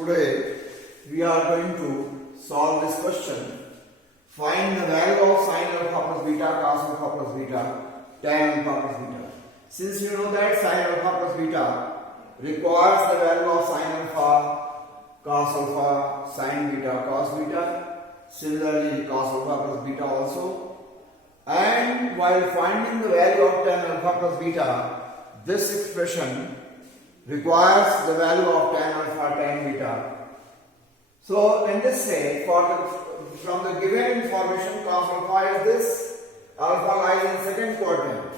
Today we are going to solve this question. Find the value of sin alpha plus beta, cos alpha plus beta, tan alpha plus beta. Since you know that sin alpha plus beta requires the value of sin alpha, cos alpha, sin beta, cos beta. Similarly, cos alpha plus beta also. And while finding the value of tan alpha plus beta, this expression requires the value of tan alpha, tan beta. So in this way, from the given information, cos alpha is this, alpha lies in second quadrant.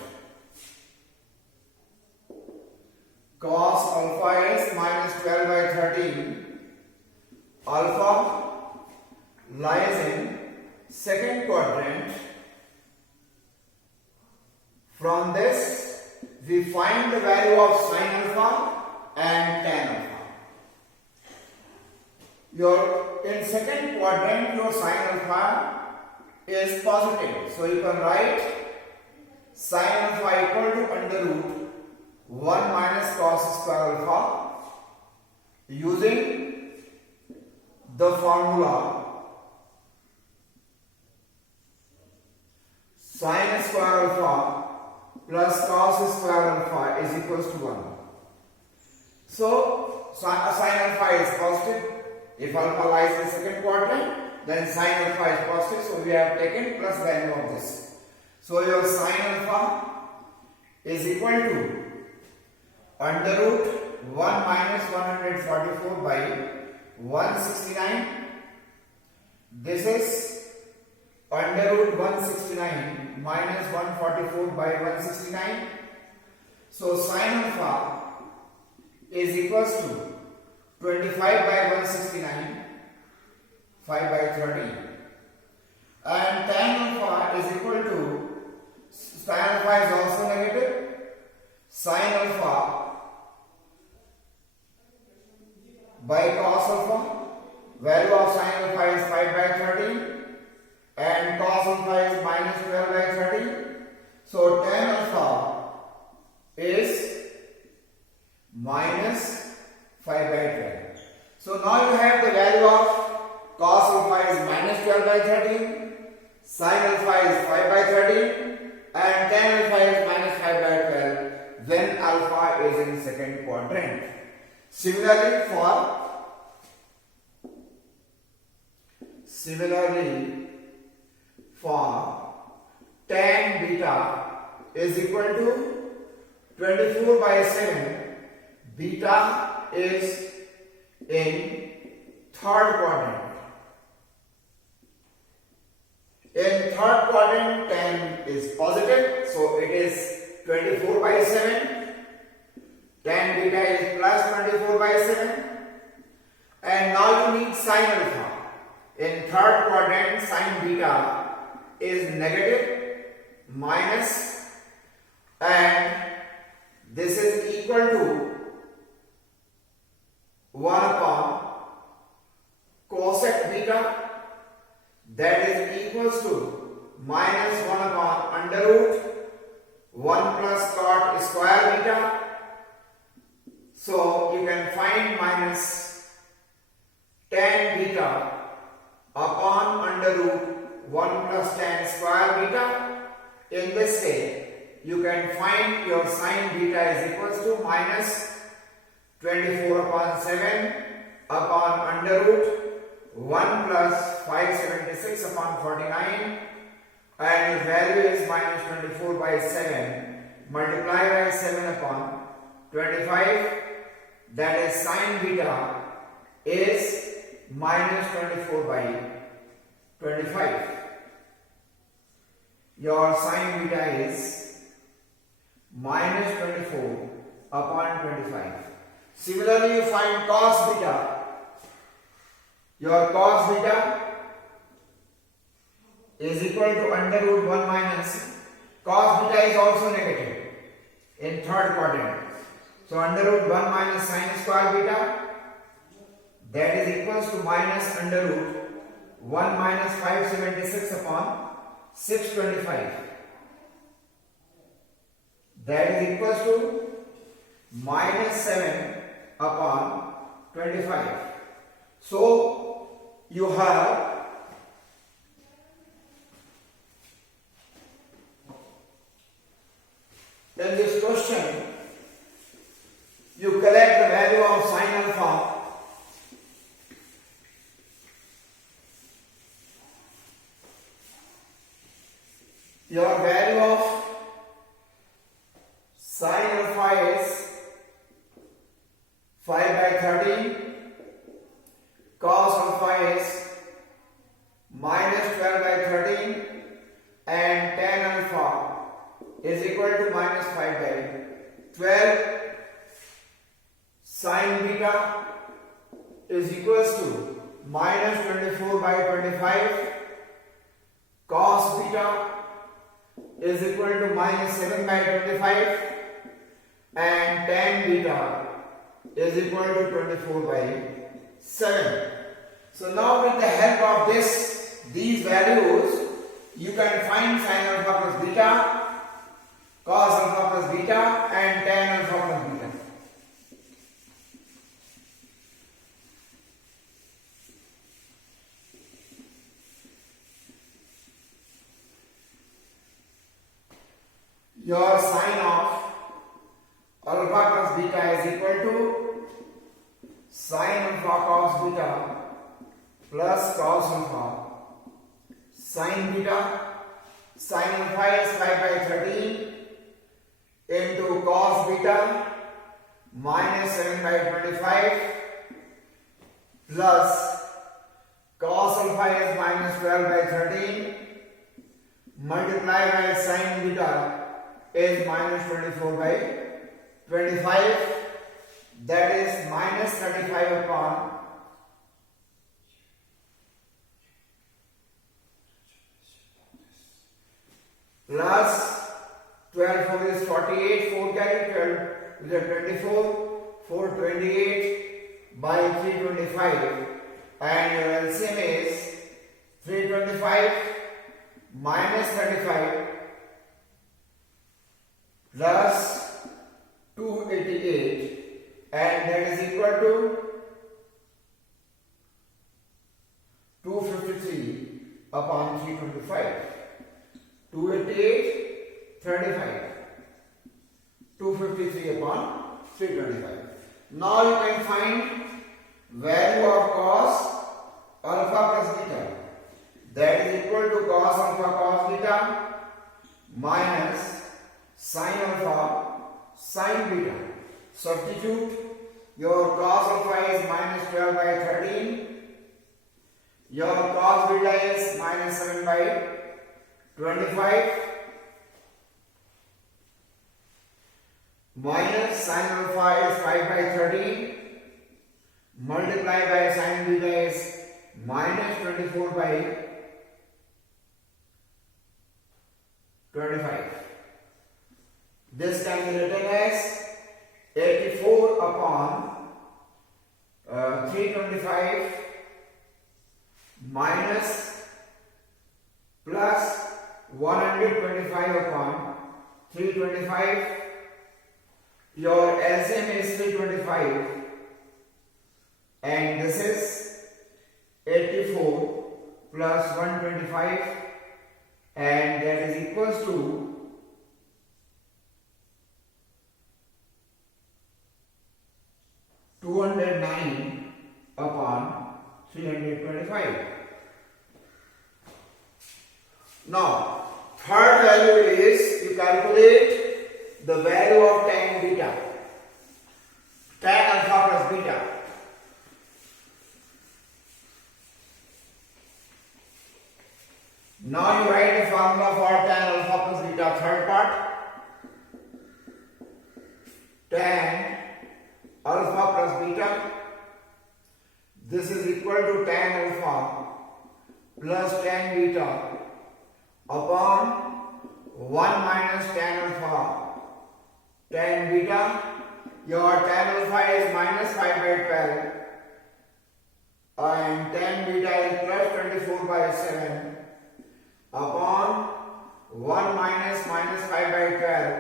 Cos alpha is minus 12 by 13. Alpha lies in second quadrant. From this, we find the value of sin alpha and tan alpha. In second quadrant, your sin alpha is positive. So you can write sin alpha equal to under root 1 minus cos square alpha using the formula sin square alpha plus cos square alpha is equals to 1. So sin alpha is positive. If alpha lies in second quadrant, then sin alpha is positive. So we have taken plus value of this. So your sin alpha is equal to under root 1 minus 144 by 169. This is under root 169 minus 144 by 169. So sin alpha is equals to 25 by 169, 5 by 30. And tan alpha is equal to, tan alpha is also negative, sin alpha by cos alpha, value of sin alpha is 5 by 30 and cos alpha is minus 12 by 30. So tan alpha is minus 5 by 12. So now you have the value of cos alpha is minus 12 by 13, sin alpha is 5 by 13 and tan alpha is minus 5 by 12 when alpha is in second quadrant. Similarly for tan beta is equal to 24 by 7. Beta is in third quadrant. In third quadrant, tan is positive, so it is 24 by 7. Tan beta is plus 24 by 7. And now you need sin alpha. In third quadrant, sin beta is negative, minus, and this is equal to 1 upon cosec beta, that is equals to minus 1 upon under root 1 plus cot square beta. So you can find minus tan beta upon under root 1 plus tan square beta. In this way, you can find your sin beta is equals to minus 24 upon 7 upon under root 1 plus 576 upon 49, and the value is minus 24 by 7 multiplied by 7 upon 25, that is sin beta is minus 24 by 25. Your sin beta is minus 24 upon 25. Similarly, you find cos beta. Your cos beta is equal to under root 1 minus, cos beta is also negative in third quadrant. So under root 1 minus sin square beta, that is equals to minus under root 1 minus 576 upon 625. That is equals to minus 7 upon 25. So you have in this question, you collect the value of sin alpha. Your value of sin alpha is 5/13. Cos alpha is -12/13, and tan alpha is equal to -5/12. Sin beta is equals to -24/25. Cos beta is equal to -7/25, and tan beta is equal to 24/7. So now with the help of these values, you can find sin alpha plus beta, cos alpha plus beta, and tan alpha plus beta. Your sin of alpha plus beta is equal to sin alpha cos beta plus cos alpha sin beta. Sin alpha is 5/13 into cos beta -7/25 plus cos alpha is -12/13 multiplied by sin beta is -24/25. That is -35 upon plus 12 4 is 48, 4 carry 12 is 24, 428 by 325, and your LCM is 325 minus 35 plus 288, and that is equal to 253 upon 325. 288, 35, 253 upon 325. Now you can find value of cos alpha plus beta. That is equal to cos alpha cos beta minus sin alpha sin beta. Substitute. Your cos alpha is -12/13. Your cos beta is -7/25 minus sin alpha is 5/13 multiplied by sin beta is -24/25. This can be written as 84 upon 325 minus plus 125 upon 325. Your LCM is 325, and this is 84 plus 125, and that is equals to 209 upon 325. Now, third value is you calculate the value of tan beta, tan alpha plus beta. Now you write the formula for tan alpha plus beta, third part. Tan alpha plus beta, this is equal to tan alpha plus tan beta upon 1 minus tan alpha tan beta. Your tan alpha is -5/12 and tan beta is +24/7 upon 1 minus -5/12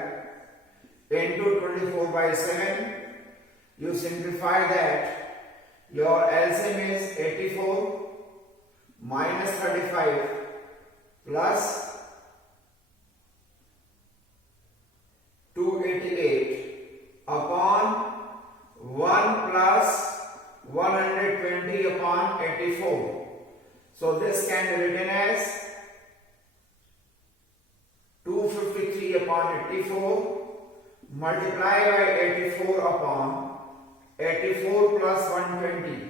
into 24/7. You simplify that, Your LCM is 84 minus 35 plus 288 upon 1 plus 120 upon 84. So this can be written as 253 upon 84 multiplied by 84 upon 84 plus 120.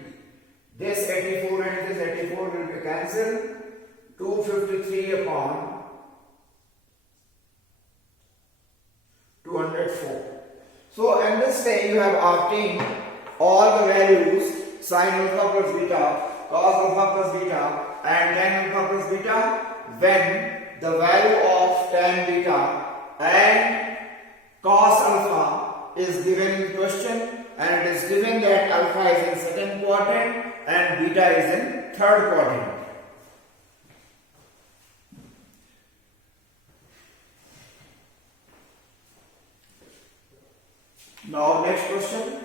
This 84 and this 84 will be cancelled. 253 upon 204. So in this way you have obtained all the values sin alpha plus beta, cos alpha plus beta and tan alpha plus beta when the value of tan beta and cos alpha is given in question, and it is given that alpha is in second quadrant and beta is in third quadrant. Now next question.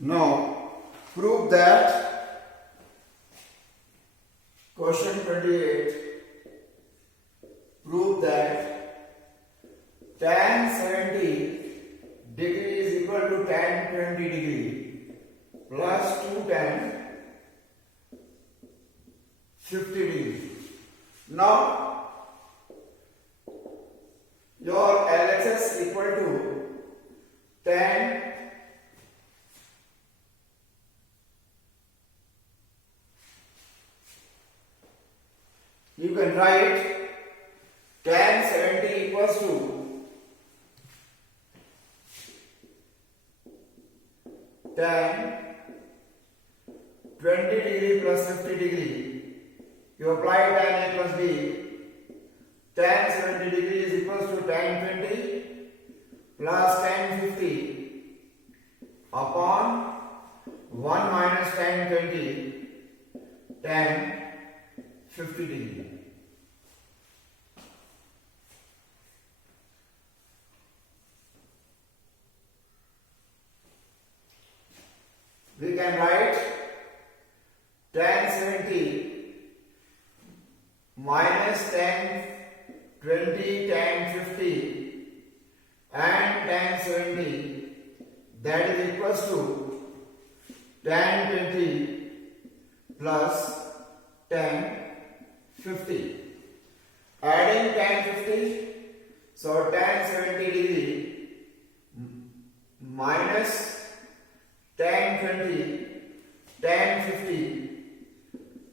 Now prove that question 28, prove that tan 70 degree is equal to tan 20 degree plus 2 tan 50 degree. Now your LHS equal to tan you can write tan 70 equals to tan 20 degree plus 50 degree. You apply tan A plus B. Tan 70 degree is equals to tan 20 plus tan 50 upon 1 minus tan 20 tan 50 degree. We can write tan 70 minus tan 20 tan 50 and tan 70, that is equals to tan 20 plus tan 50. Adding tan 50, so tan 70 degree minus tan 20 tan 50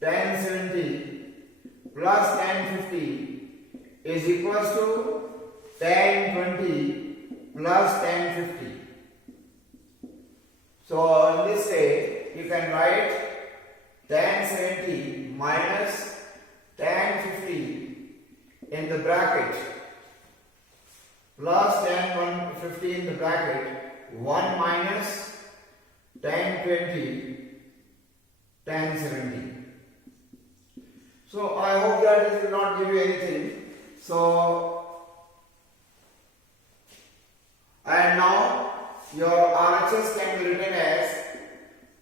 tan 70 plus tan 50 is equals to tan 20 plus tan 50. So in this way you can write tan 70 minus tan 50 in the bracket plus tan 150 in the bracket 1 minus tan 20 tan 70. So I hope that this will not give you anything. So and now your RHS can be written as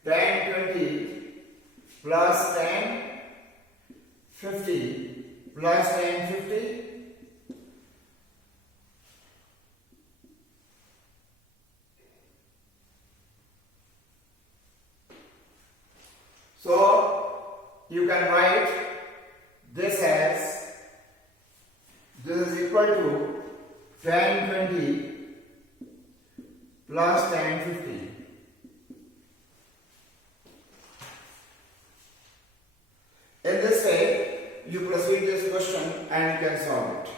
tan 20 plus tan 50 plus tan 50 so you can write this is equal to tan 20 plus tan 50. In this way, you proceed this question and you can solve it.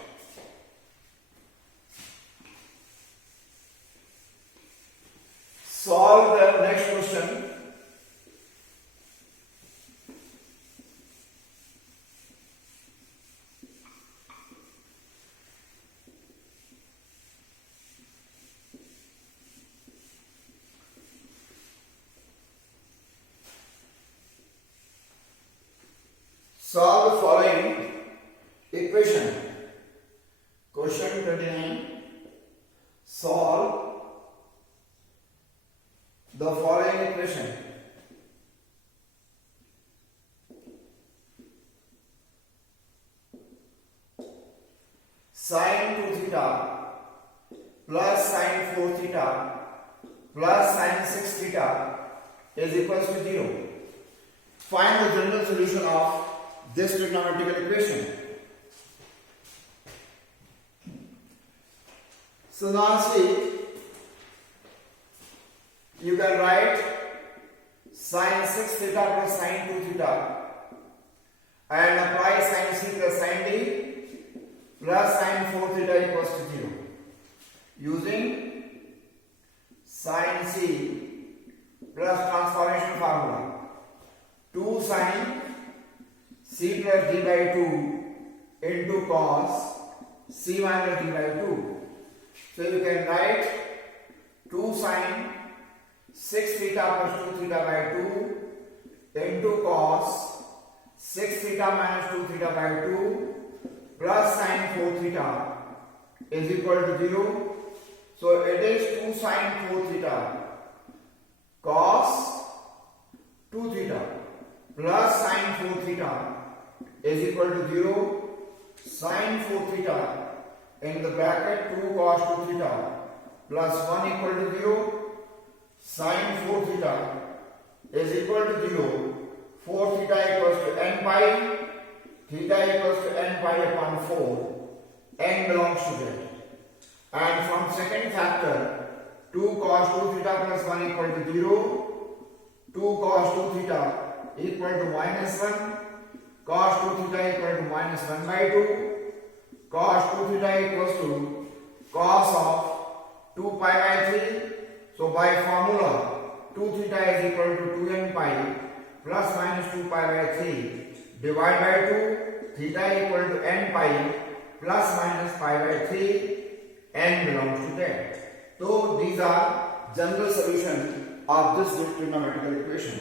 Solve the next question. Solve the following equation. Question 29. Solve the following equation. Sin 2 theta plus sin 4 theta plus sin 6 theta is equals to 0. Find the general solution of this trigonometrical equation. So now see, you can write sin 6 theta plus sin 2 theta and apply sin c plus sin d plus sin 4 theta equals to 0 using sin c plus transformation formula. 2 sin c plus d by 2 into cos c minus d by 2. So you can write 2 sin 6 theta plus 2 theta by 2 into cos 6 theta minus 2 theta by 2 plus sin 4 theta is equal to 0. So it is 2 sin 4 theta cos 2 theta plus sin 4 theta is equal to 0. Sin 4 theta in the bracket 2 cos 2 theta plus 1 equal to 0. Sin 4 theta is equal to 0. 4 theta equals to n pi. Theta equals to n pi upon 4. N belongs to that. And from second factor, 2 cos 2 theta plus 1 equal to 0. 2 cos 2 theta equal to minus 1. Cos 2 theta equal to minus 1 by 2. Cos 2 theta equals to cos of 2 pi by 3. So by formula 2 theta is equal to 2n pi plus minus 2 pi by 3 divide by 2. Theta equal to n pi plus minus pi by 3. N belongs to that. So these are general solution of this trigonometrical equation.